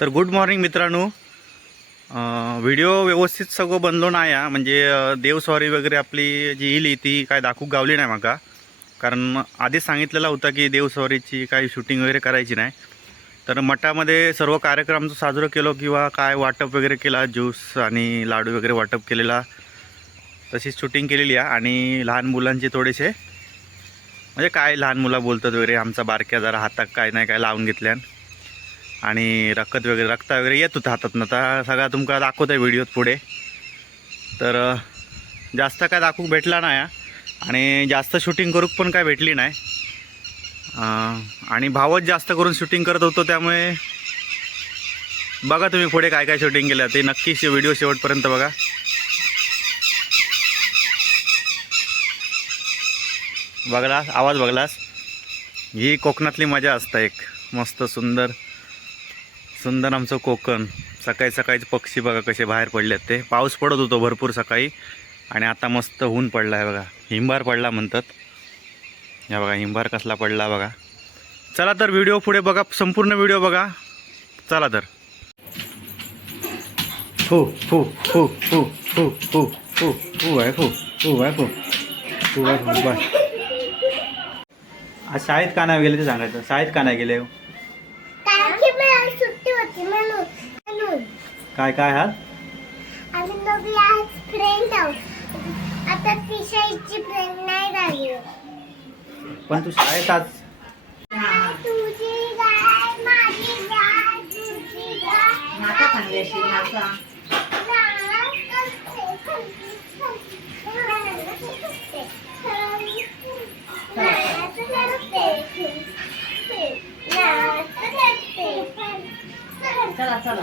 तर good morning मित्रांनो. Video व्यवस्थित सगळं बनलो नाही हा. म्हणजे देवस्वारी वगैरे आपली जी येईल ती काय दाखवू गावली नाही माका. कारण आधीच सांगितलेलं होतं की देवस्वारीची काही शूटिंग वगैरे करायची नाही. तर मठामध्ये सर्व कार्यक्रम साजरं केलो किंवा काय वाटप वगैरे केला, ज्यूस आणि लाडू वगैरे वाटप केलेला, तशीच शूटिंग केलेली आहे. आणि लहान मुलांचे थोडेसे म्हणजे काय लहान मुलं बोलतात वगैरे, आमचा बारक्या जरा हातात काय नाही काय लावून घेतल्यान आणि रक्त वगैरे येत होतं हातातनं. तर सगळा तुमका दाखवत आहे व्हिडिओत पुढे. तर जास्त काय दाखवूक भेटला नाही आणि जास्त शूटिंग करूक पण काय भेटली नाही. आणि भावच जास्त करून शूटिंग करत होतो, त्यामुळे बघा तुम्ही पुढे काय काय शूटिंग केलं ते नक्की व्हिडिओ शेवटपर्यंत बघा. बघलास आवाज बघलास, ही कोकणातली मजा असतं एक मस्त सुंदर सुंदर आमचं कोकण. सकाळी सकाळीचे पक्षी बघा कसे बाहेर पडलेत. ते पाऊस पडत होतो भरपूर सकाळी आणि आता मस्त ऊन पडला आहे बघा. हिंबार पडला म्हणतात. या बघा हिंबार कसला पडला बघा. चला तर व्हिडिओ पुढे बघा, संपूर्ण व्हिडिओ बघा. चला तर. हो हो हो हो हो हो हो हो आहे हो हो आहे हो हो आहे हो बस. आज शाळेत का नाही गेले ते सांगायचं. शाळेत का नाही गेले? काय काय आहात? पण तू शाळेत आज चला चला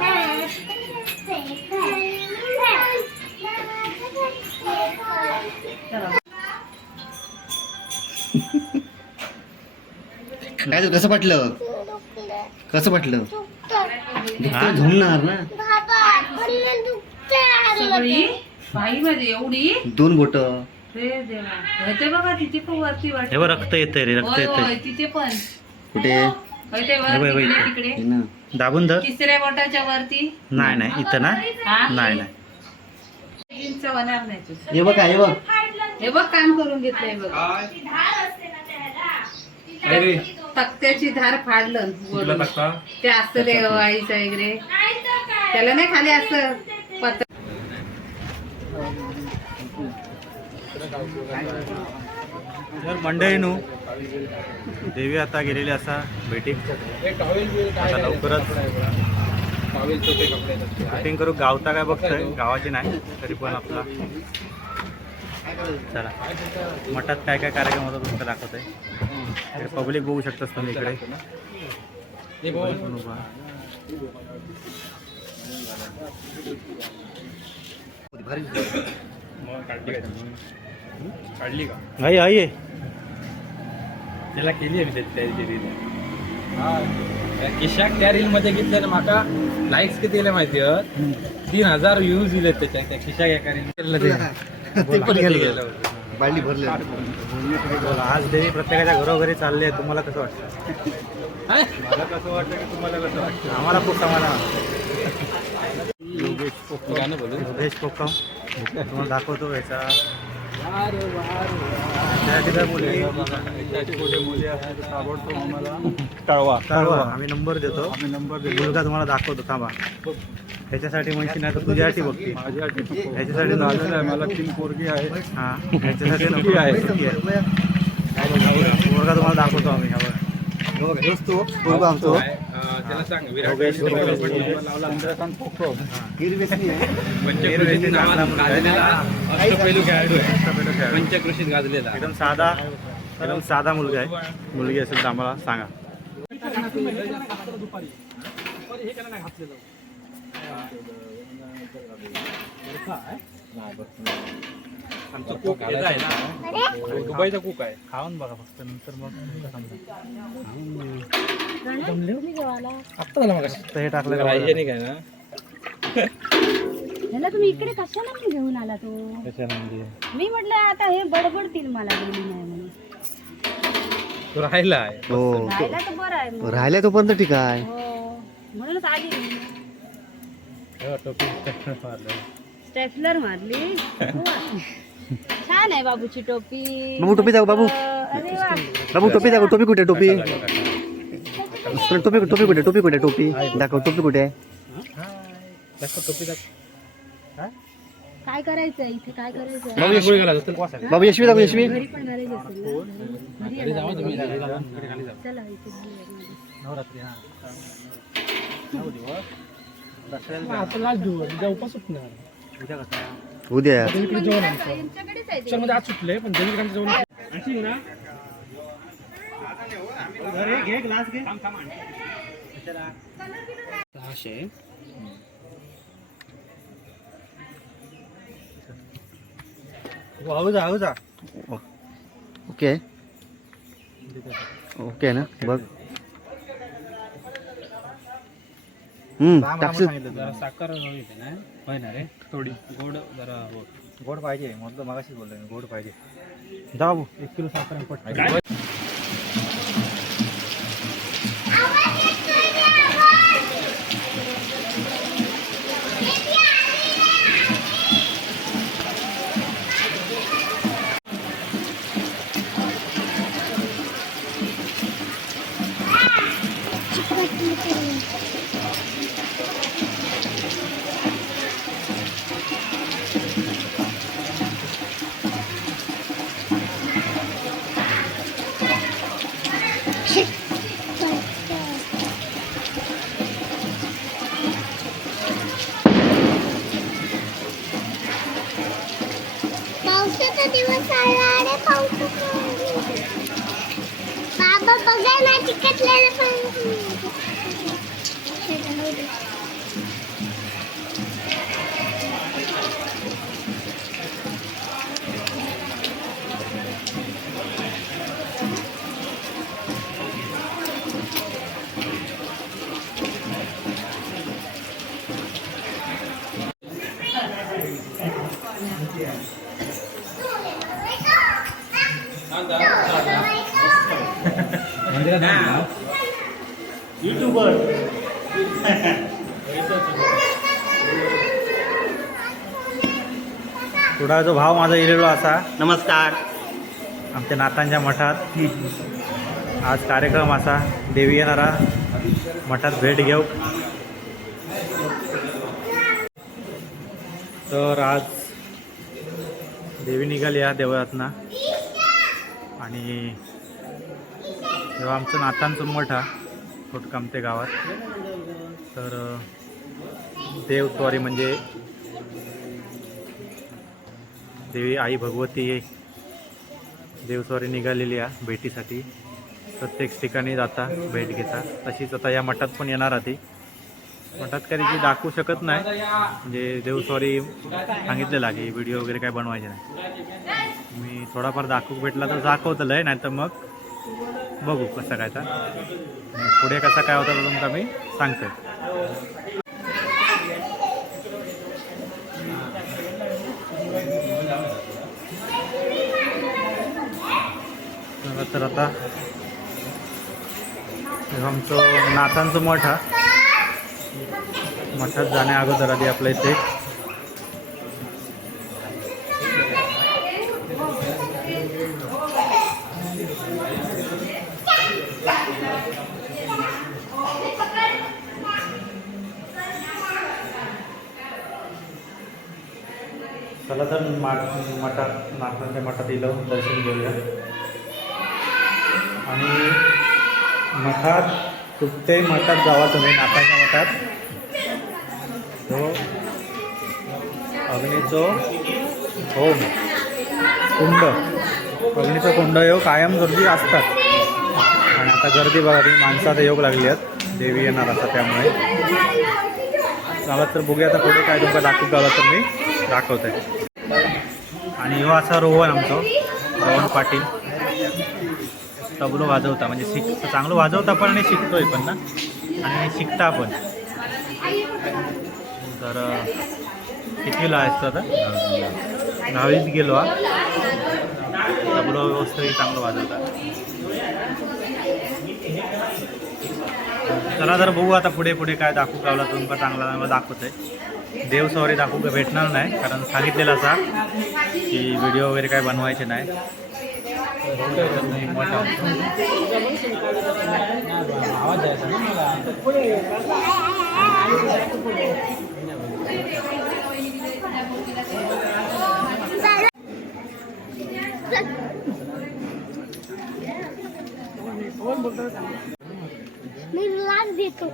काय कसं वाटलं? कसं वाटलं? दुखतं झोमणार ना. सगळी बाई माझी एवढी दोन बोट रे देवा. ते बघा तिथे पण वरती वाटत. हे बघ रक्त येतंय रे, रक्त येतंय. तिथे पण कुठे? होय ते वर हे बघ, तिकडे इथे. तिकडे हे ना. दाबून धर. तिसऱ्या बोटाच्या वरती. नाही नाही इथं ना. हा? नाही नाही जीन्स होणार नाही तुझं. हे बघ हे बघ. हे बघ काम करून घेतलंय बघ. तक्त्याची धार फाडलं वरून. ते असतं ते आईचं वगैरे त्याला नाही खाली असं पत्र. तर मंडळीनू देवी आता गेलेली असा भेटीक. आता लवकरच शूटिंग करू. गावता काय बघतोय, गावाची नाही तरी पण आपला. चला मठात काय काय कार्यक्रम होता तुमचं दाखवत आहे. पब्लिक बघू शकतास तुम्ही इकडे. पण उभा. काढली का? आई आई आहे. त्याला केली आहे मी त्याची रील. हा किशाक त्या रील मध्ये घेतल्या ना. माका लाईक्स किती दिले माहिती आहे? 3000 व्ह्यूज दिले त्याच्या त्या किशाक एका रील. ते पण गेलं. बालडी भरले. बोला, आज देवी प्रत्येकाच्या घरोघरी चालले आहे. तुम्हाला कसं वाटतं? मला कसं वाटतं की तुम्हाला कसं वाटतं? आम्हाला खूप समाधान वाटतं. गाणं बोलू. योगेश कोकम तुम्हाला दाखवतो याचा. त्यासाठी काय मुली मुली असतील तर ताबडतोब आम्हाला कळवा. आम्ही नंबर देतो. मुलगा तुम्हाला दाखवतो. थांबा. ह्याच्यासाठी म्हणशी नाही तर तुझ्यासाठी बघते. ह्याच्यासाठी मला 3 पोरगी आहे. हां ह्याच्यासाठी नको आहे. मुलगा तुम्हाला दाखवतो आम्ही. हा बघा आमचं त्याला सांग विराट योगेश अष्टपैलू खेळाडू आहे. पंचक्रोशीत गाजलेला. एकदम साधा मुलगा आहे. मुलगी असेल तर आम्हाला सांगा. आमचा कुक आहे ना, दुबईचा कुक आहे. खाऊन बघा फक्त, नंतर मग समजा. आत्ता झाला मगाशी. तर हे टाकलं का? हायजेनिक आहे ना. ह्याला तुम्ही इकडे कशाला नाही घेऊन आला तो? त्याच्यामध्ये मी म्हटलं आता हे बडबडतील मला गेली नाही म्हणून. तो राहिला आहे. हो राहायला तर बरं आहे मग. राहिल्या तोपर्यंत ठीक आहे. हो म्हणूनच आली मी. हो, टोपी मारलं. स्टेपलर मारली. छान आहे बाबूची टोपी. बाबू टोपी दाखव बाबू. अरे वा. बाबू टोपी दाखव. टोपी कुठे टोपी टोपी टोपी कुठे टोपी कुठे टोपी दाखव. टोपी कुठे आहे? दाखव, टोपी दाखव. काय करायचं इथे काय करायचं? बाबू गोळी घाला, चल, वास आहे. बाबू यशवी दाखव यशवी. घरी पण घालायचं असेल ना? घरी जावा तुम्ही, घरी जावा, घरी खाली जावा. चला इथे घालूया. नवरात्री, हा. 9 दिवस. आता लास्ट दिवस, उद्या उपास सुटणार. उद्या कसा? उद्या देवीकडे जेवण आमचं. यांच्याकडेच आहे ते. पिक्चरमध्ये आज सुटले, पण देवीकडे आमचं जेवण आणशील ना? थांब, थांब, आण. 600. हळू जा हळू जा. ओके ओके ना बघ. टाकशील. जरा साखर येते ना, होय ना रे, थोडी गोड जरा हो. गोड पाहिजे म्हटलं मगाशी बोललो गोड पाहिजे. जा बाबू, 1 किलो साखर आणि पट. पावसाचा दिवस आला रे. बाबा बघा ना चिकटलेलं पण. थोडा जो भाव माझा इलेलो असा. नमस्कार. आमच्या नातांच्या मठात आज कार्यक्रम असा. देवी येणारा मठात भेट घेऊ. तर आज देवी निघाली या देवळातनं आणि तेव्हा आमचं नातांचं मठ हा खोटकामते गावात. तर देवस्वारी म्हणजे देवी आई भगवती देवस्वारी निघालेली आहे भेटीसाठी. प्रत्येक ठिकाणी जाता भेट घेता. तशीच आता या मठात पण येणार आहे. मठात काही ती दाखवू शकत नाही म्हणजे देवस्वारी सांगितलेलं आहे की व्हिडिओ वगैरे काय बनवायचे नाही. मी थोडाफार दाखवू भेटला तर दाखवतलं आहे, नाही तर मग बघू कसं काय तर पुढे कसा काय होता तर तुमका मी सांगते. तर आता आमचं नाथांचं मठ हा. मठात जाण्या अगोदर आधी आपल्या इथे चला तर मठात नाथांच्या मठात येलो दर्शन घेऊया. आणि मठात कुठे मठात जावा तुम्ही नाथांच्या मठात तो अग्नीचो होम कुंड अग्नीचं कुंड योग कायम गर्दी असतात. आणि आता गर्दी बघा तुम्ही माणसं आता योग लागली आहेत देवी येणार असतात त्यामुळे. चला तर बघूया आता पुढे काय तुमका दाखवत गावला तर मी दाखवतोय. आणि ह्यो असा रोहन आमचो रोहन पाटील तबलो वाजवता म्हणजे चांगलं वाजवता पण आणि शिकतोय पण ना आणि शिकता पण. तर कितीला आहेस आता 10वीत गेलो हा. तबलो व्यवस्थित चांगलं वाजवता. चला तर बघू आता पुढे पुढे काय दाखवू गावला तुमका चांगला दाखवत आहे. देवस्वारी दाखवू भेटणार नाही कारण सांगितलेलं असा की व्हिडिओ वगैरे काय बनवायचे नाही. आवाज द्यायचा ना मला. मी लाग देतो.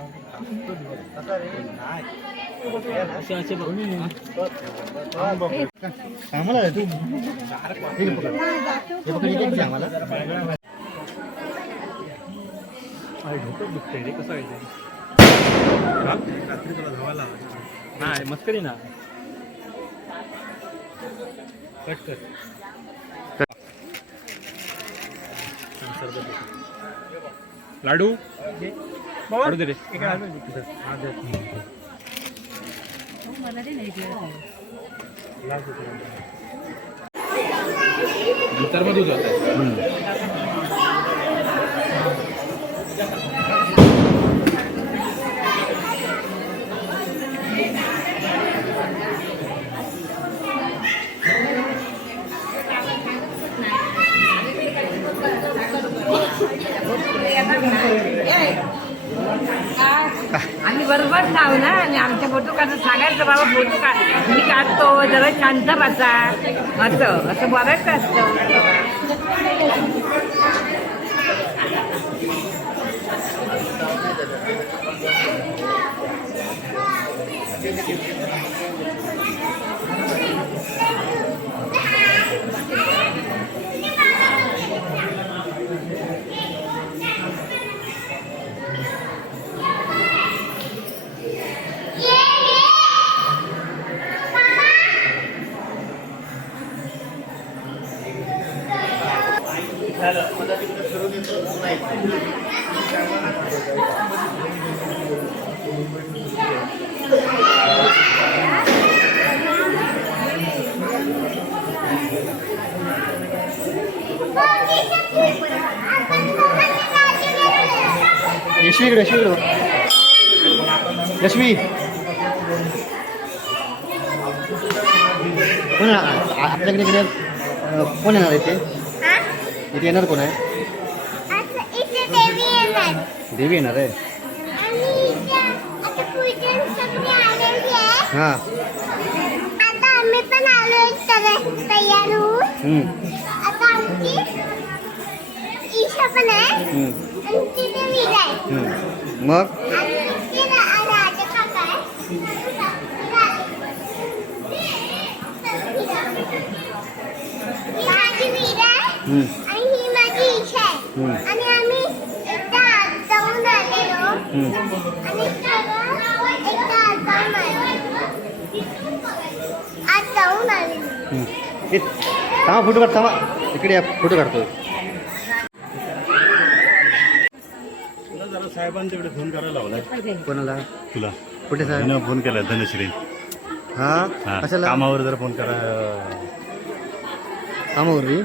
आम्हाला आहे तू हे पकड इथे दे आम्हाला. डोकं दुखतंय रे, कसं आहे ते? रात्री तुला धावायला नाही मस्करी ना. कट कर. लाडू लाडू दे रे. नंतर मग दूध होतं. आम्ही बरोबर खाऊ ना आणि आमचे फोटो काढून सांगायचं बाबा फोटो काढ मी काढतो जरा शांत बसा असं असं बरंच असतं. यशवी इकडे यशवी कोण आपल्याकडे इकडे कोण येणार आहे इथे येणार कोण आहे? देवी येणार आहे. हां आता आम्ही पण आलोय तयार होऊन. आता आमची ईशा पण आहे आणि ती देवी आहे. मग राजा काका आहे. ही माझी वीर आहे आणि ही माझी ईशा आहे. आणि आम्ही एकदा आत जाऊन आलेलो आणि सगळं एकदा आत जाऊन आलेलो. थांबा फोटो काढ थांबा इकडे या फोटो काढतोय. जरा साहेबांच्याकडे फोन करायला लावलाय. कोणाला? तुला कुठे साहेब? फोन केलाय धनश्री. हां कशाला? कामावर जरा फोन करा. कामावर रे.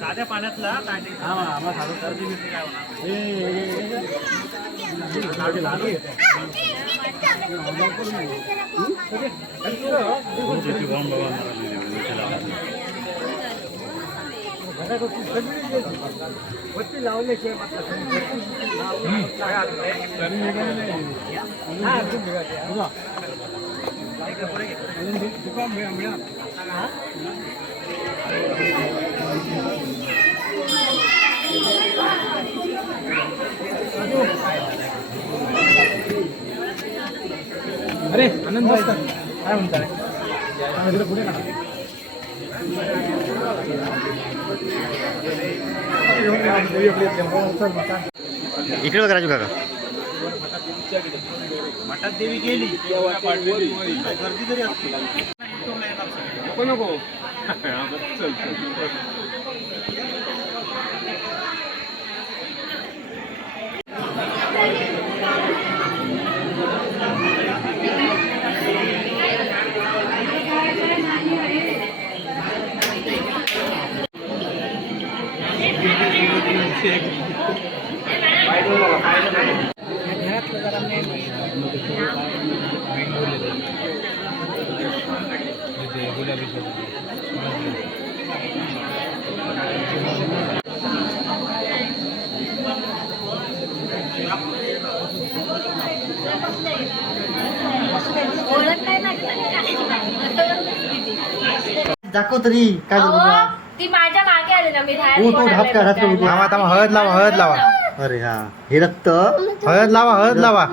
साध्या पाण्यातला अरे आनंद काय म्हणताय? पुढे का इकडे बघा राजू काका. मठात देवी गेली गर्दी जरी असली नको नको. चल चल. घरातलं जरा ओळख नाही लागली. दाखव तरी काय झालं अहो, बा? ती माझ्या मागे आली ना मी बाहेर तो कोण हात आलेलं काढ, हात काढ. बघायला. थांबा हळद लावा हळद लावा. अरे हा हे रक्त हळद लावा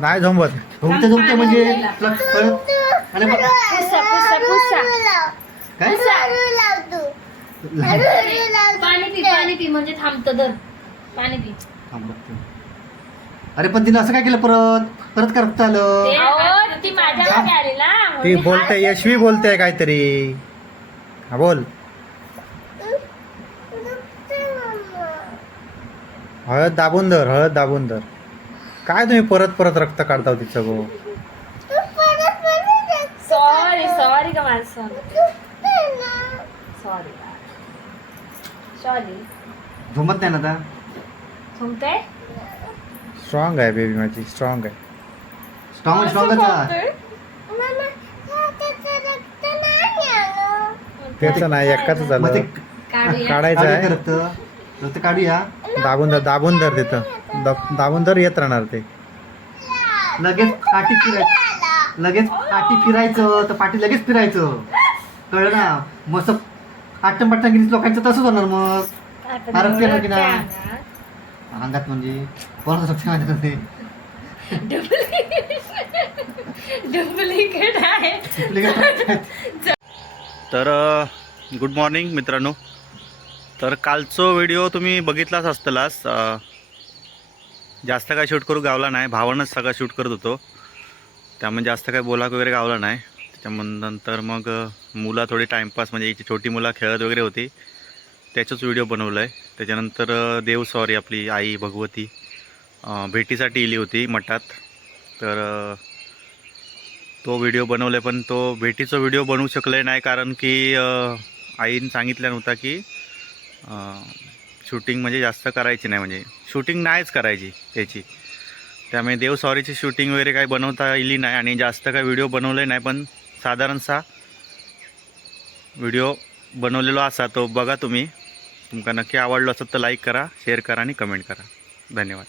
नाही झोंबत. झोमते झोमते म्हणजे तुला कळत आणि मग पुसा, पुसा, पुसा. काय पाणी पी म्हणजे थांबतं दर. पाणी पी. थांब बघते. अरे पण तिने असं काय केलं परत का रक्त आलं अहो, ती माझ्या मागे आली ना ती म्हणून बोलते यशवी बोलते काहीतरी. हा बोल. हळद दाबून धर. काय तुम्ही परत रक्त काढता हो तिचं गो. सॉरी का माणसं. सॉरी झोमत नाही ना आता झुमते. स्ट्रॉंग आहे बेबी माझी स्ट्रॉंग आहे. स्ट्रॉंगच त्याचं नाही एकाच मग झालं. ते काढूया. काढायचं काढूया आहे. रक्त काढूया दाबून धर तिथं. दाबून धर येत राहणार ते. लगेच काठी फिरायचं तर पाठी लगेच फिरायचं कळलं ना. मस्त आटम पट्टम गेली लोकांचं तसंच होणार मग. फरक केला की नाही अंगात म्हणजे कोणाचं शक्ती माहिती नसते. डुप्लिकेट आहे. तर गुड मॉर्निंग मित्रांनो. तर कालचो व्हिडिओ तुम्ही बघितलाच असतलाच. जास्त काय शूट करू गावला नाही. भावानंच सगळं शूट करत होतो त्यामुळे जास्त काय बोला वगैरे गावला नाही. त्याच्यानंतर मग मुलं थोडी टाईमपास म्हणजे इथे छोटी मुलं खेळत वगैरे होती त्याचंच व्हिडिओ बनवलं आहे. त्याच्यानंतर देव सॉरी आपली आई भगवती भेटीसाठी इली होती मठात. तर तो व्हिडिओ बनवला पण तो भेटीचा व्हिडिओ बनवू शकले नाही कारण की आईने सांगितलं नव्हता की शूटिंग म्हणजे जास्त करायची नाही म्हणजे शूटिंग नाहीच करायची त्याची. त्यामुळे देव सॉरीची शूटिंग वगैरे काही बनवता इली नाही आणि जास्त काही व्हिडिओ बनवले नाही. पण साधारणसा व्हिडिओ बनवलेलो असा तो बघा तुम्ही. तुमका नक्की आवडलो असेल तर लाईक करा शेअर करा आणि कमेंट करा. धन्यवाद.